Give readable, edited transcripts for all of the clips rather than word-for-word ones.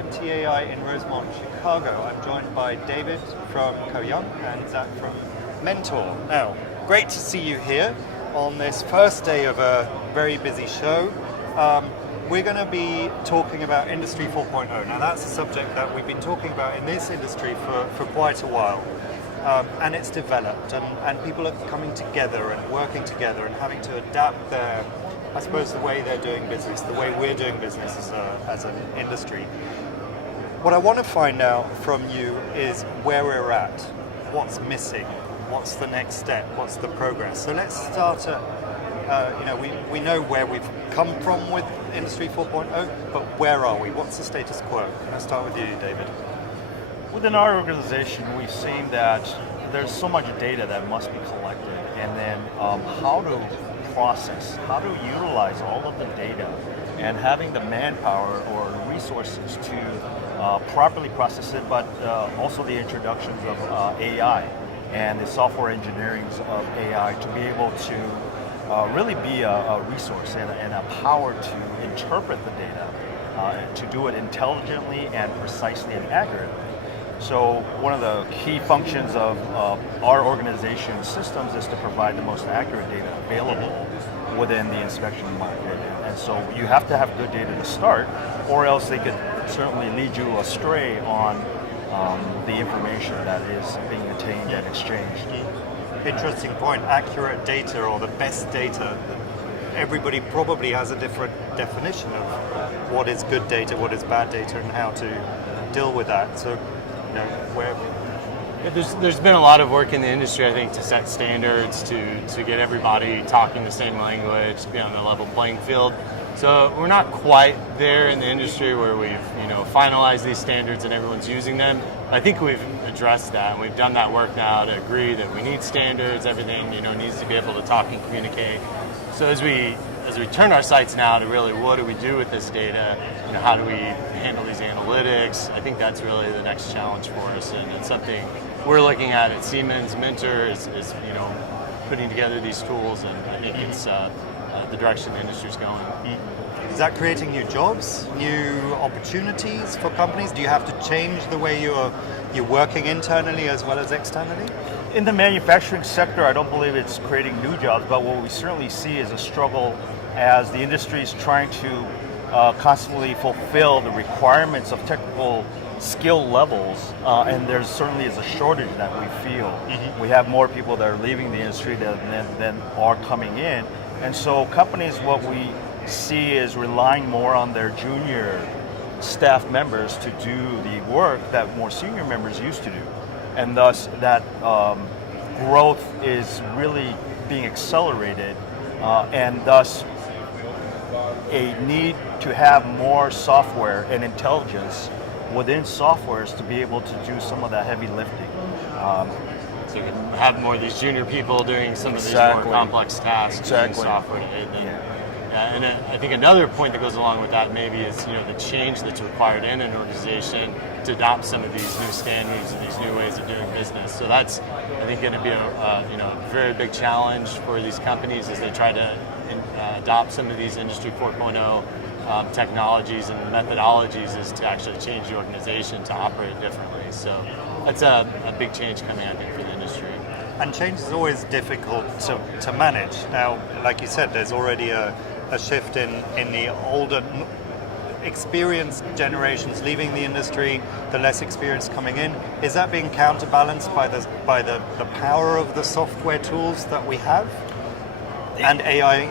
SMTAI in Rosemont, Chicago. I'm joined by David from Koy Young and Zach from Mentor. Now, great to see you here on this first day of a very busy show. We're going to be talking about Industry 4.0. Now, that's a subject that we've been talking about in this industry for quite a while. And it's developed, and people are coming together and working together and having to adapt their, I suppose, the way they're doing business, the way we're doing business as an industry. What I want to find out from you is where we're at, what's missing, what's the next step, what's the progress. So let's start at, we know where we've come from with Industry 4.0, but where are we? What's the status quo? Let's start with you, David. Within our organization, we've seen that there's so much data that must be collected, and then how to process, how to utilize all of the data, and having the manpower or resources to properly process it, but also the introductions of AI and the software engineering of AI to be able to really be a resource and a power to interpret the data, to do it intelligently and precisely and accurately. So one of the key functions of our organization's systems is to provide the most accurate data available within the inspection market. And so you have to have good data to start, or else they could certainly lead you astray on the information that is being attained and exchanged. Interesting point, accurate data or the best data. Everybody probably has a different definition of what is good data, what is bad data, and how to deal with that. So, where there's been a lot of work in the industry, I think, to set standards, to get everybody talking the same language, to be on the level playing field. So we're not quite there in the industry where we've finalized these standards and everyone's using them. I think we've addressed that, and we've done that work now to agree that we need standards. Everything needs to be able to talk and communicate. So as we turn our sights now to really what do we do with this data, how do we handle these analytics, I think that's really the next challenge for us, and it's something we're looking at Siemens. Mentor is putting together these tools, and I think it's the direction the industry's going. Is that creating new jobs, new opportunities for companies? Do you have to change the way you're working internally as well as externally? In the manufacturing sector, I don't believe it's creating new jobs, but what we certainly see is a struggle as the industry is trying to constantly fulfill the requirements of technical skill levels, and there certainly is a shortage that we feel. We have more people that are leaving the industry than are coming in, and so companies, what we see is relying more on their junior staff members to do the work that more senior members used to do. And thus that growth is really being accelerated, and thus a need to have more software and intelligence within softwares to be able to do some of that heavy lifting. So you can have more of these junior people doing some of these more complex tasks in software. And I think another point that goes along with that maybe is the change that's required in an organization to adopt some of these new standards and these new ways of doing business. So that's, I think, going to be a very big challenge for these companies as they try to adopt some of these Industry 4.0 technologies and methodologies, is to actually change the organization to operate differently. So that's a big change coming, I think, for the industry. And change is always difficult to manage. Now, like you said, there's already a shift in the older experienced generations leaving the industry, the less experienced coming in. Is that being counterbalanced by the power of the software tools that we have? And AI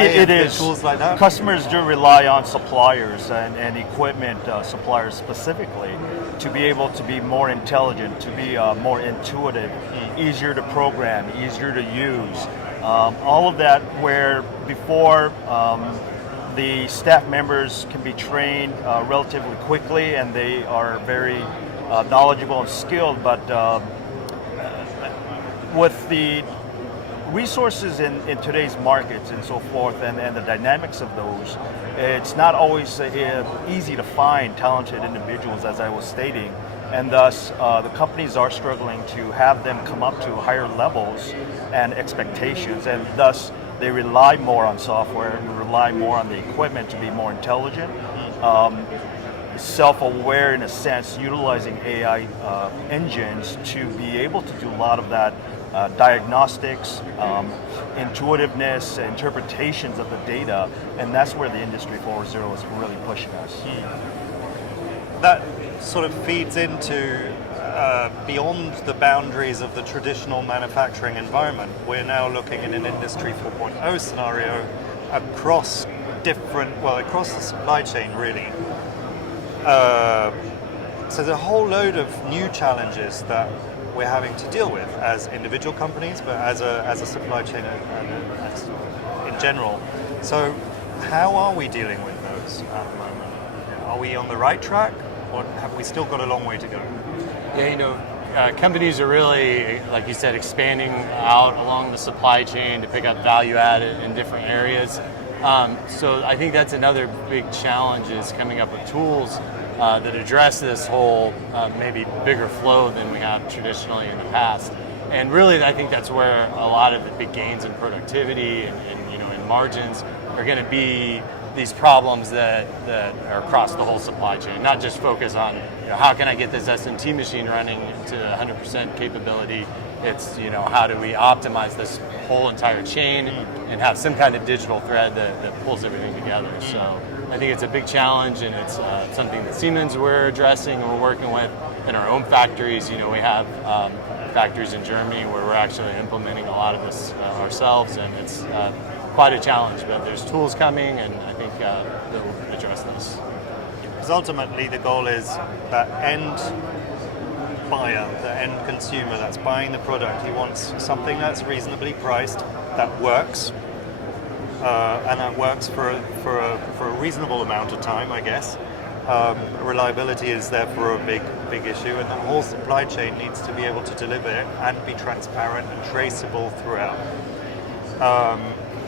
it is. Tools like that? Customers do rely on suppliers and equipment suppliers specifically to be able to be more intelligent, to be more intuitive, easier to program, easier to use. All of that, where before the staff members can be trained relatively quickly and they are very knowledgeable and skilled, but with the resources in today's markets and so forth, and the dynamics of those, it's not always easy to find talented individuals, as I was stating, and thus the companies are struggling to have them come up to higher levels and expectations, and thus they rely more on software and rely more on the equipment to be more intelligent. self-aware in a sense, utilizing AI engines to be able to do a lot of that diagnostics, intuitiveness, interpretations of the data, and that's where the Industry 4.0 is really pushing us. That sort of feeds into beyond the boundaries of the traditional manufacturing environment. We're now looking at an Industry 4.0 scenario across across the supply chain, really. So there's a whole load of new challenges that we're having to deal with as individual companies, but as a supply chain in general. So how are we dealing with those at the moment? Are we on the right track, or have we still got a long way to go? Yeah, companies are really, like you said, expanding out along the supply chain to pick up value added in different areas. So I think that's another big challenge, is coming up with tools that address this whole maybe bigger flow than we have traditionally in the past. And really, I think that's where a lot of the big gains in productivity and in margins are going to be these problems that are across the whole supply chain, not just focus on how can I get this S&T machine running to 100% capability. It's how do we optimize this whole entire chain and have some kind of digital thread that pulls everything together. So I think it's a big challenge, and it's something that Siemens we're addressing and we're working with in our own factories. We have factories in Germany where we're actually implementing a lot of this ourselves, and it's quite a challenge, but there's tools coming, and I think they'll address this. Because ultimately the goal is that end buyer, the end consumer that's buying the product, he wants something that's reasonably priced, that works, and that works for a reasonable amount of time, I guess. Reliability is therefore a big issue, and the whole supply chain needs to be able to deliver it and be transparent and traceable throughout.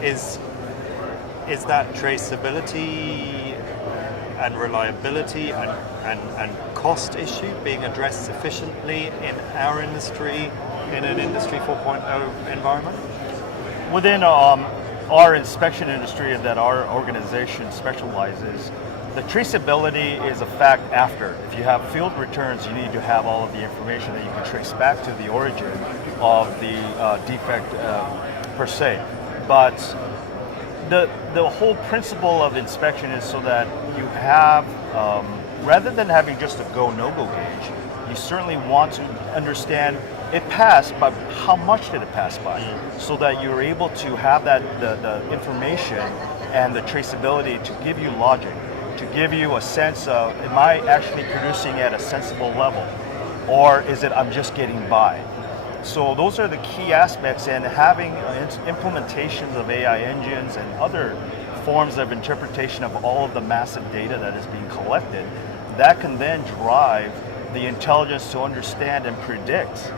Is that traceability and reliability and cost issue being addressed sufficiently in our industry, in an Industry 4.0 environment? Within our inspection industry that our organization specializes, the traceability is a fact after. If you have field returns, you need to have all of the information that you can trace back to the origin of the defect per se. But the whole principle of inspection is so that you have, rather than having just a go, no-go gauge, you certainly want to understand it passed, but how much did it pass by? So that you're able to have that the information and the traceability to give you logic, to give you a sense of, am I actually producing at a sensible level? Or is it I'm just getting by? So those are the key aspects, and having implementations of AI engines and other forms of interpretation of all of the massive data that is being collected, that can then drive the intelligence to understand and predict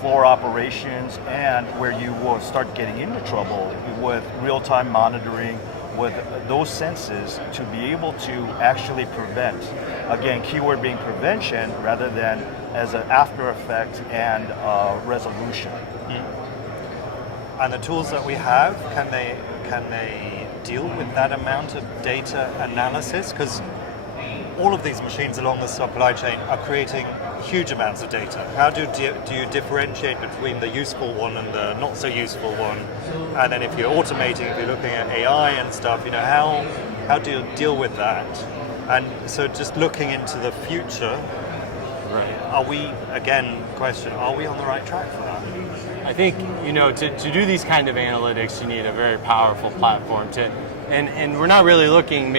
floor operations, and where you will start getting into trouble with real-time monitoring, with those senses to be able to actually prevent. Again, keyword being prevention rather than as an after effect and resolution. And the tools that we have, can they deal with that amount of data analysis? Because all of these machines along the supply chain are creating huge amounts of data. How do you differentiate between the useful one and the not so useful one? And then if you're automating, if you're looking at AI and stuff, how do you deal with that? And so just looking into the future, are we, again, question, are we on the right track for that? I think, to do these kind of analytics, you need a very powerful platform and we're not really looking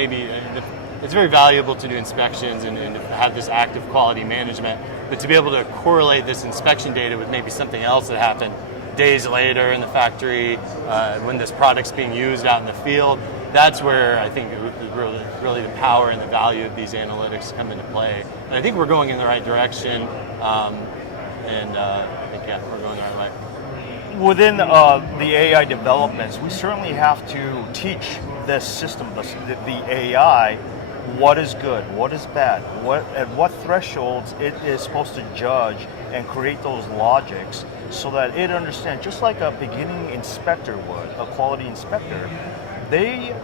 it's very valuable to do inspections and have this active quality management, but to be able to correlate this inspection data with maybe something else that happened days later in the factory, when this product's being used out in the field, that's where I think really the power and the value of these analytics come into play. And I think we're going in the right direction, and I think, we're going the right way. Within the AI developments, we certainly have to teach this system, the AI, what is good, what is bad, at what thresholds it is supposed to judge and create those logics so that it understands, just like a beginning inspector would, a quality inspector, they,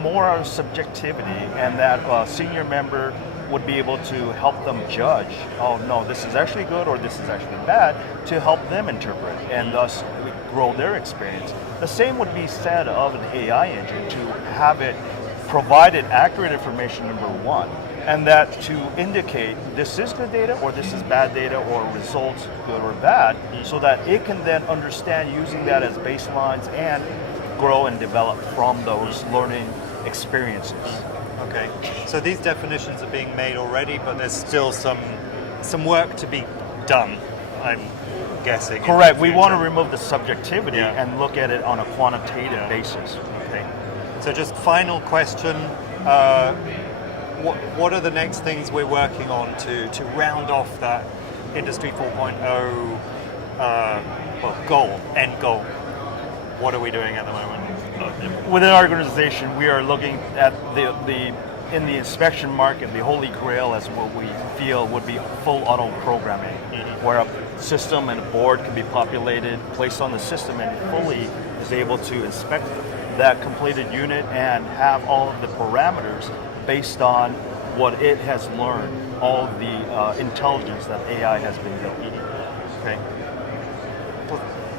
more are subjectivity, and that senior member would be able to help them judge, oh no, this is actually good or this is actually bad, to help them interpret and thus grow their experience. The same would be said of an AI engine, to have it provided accurate information, number one, and that to indicate this is good data or this is bad data or results good or bad, so that it can then understand using that as baselines and grow and develop from those learning experiences. Okay, so these definitions are being made already, but there's still some work to be done, I'm guessing. Correct. We want to remove the subjectivity Yeah. and look at it on a quantitative basis. Okay. So just final question, what are the next things we're working on to round off that Industry 4.0 end goal? What are we doing at the moment? Within our organization, we are looking at in the inspection market, the holy grail as what we feel would be full auto programming, where a system and a board can be populated, placed on the system, and fully is able to inspect that completed unit and have all of the parameters based on what it has learned, all of the intelligence that AI has been built. Okay.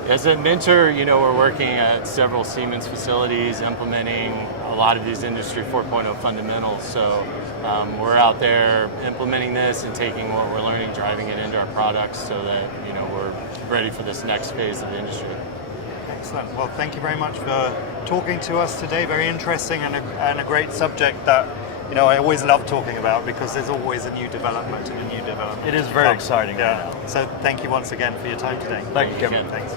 As a mentor, we're working at several Siemens facilities implementing a lot of these Industry 4.0 fundamentals. So we're out there implementing this and taking what we're learning, driving it into our products so that we're ready for this next phase of the industry. Excellent. Well, thank you very much for talking to us today. Very interesting and a great subject that I always love talking about, because there's always a new development and a new development. It is very exciting right now. So thank you once again for your time today. Thank you, Kevin. Thanks.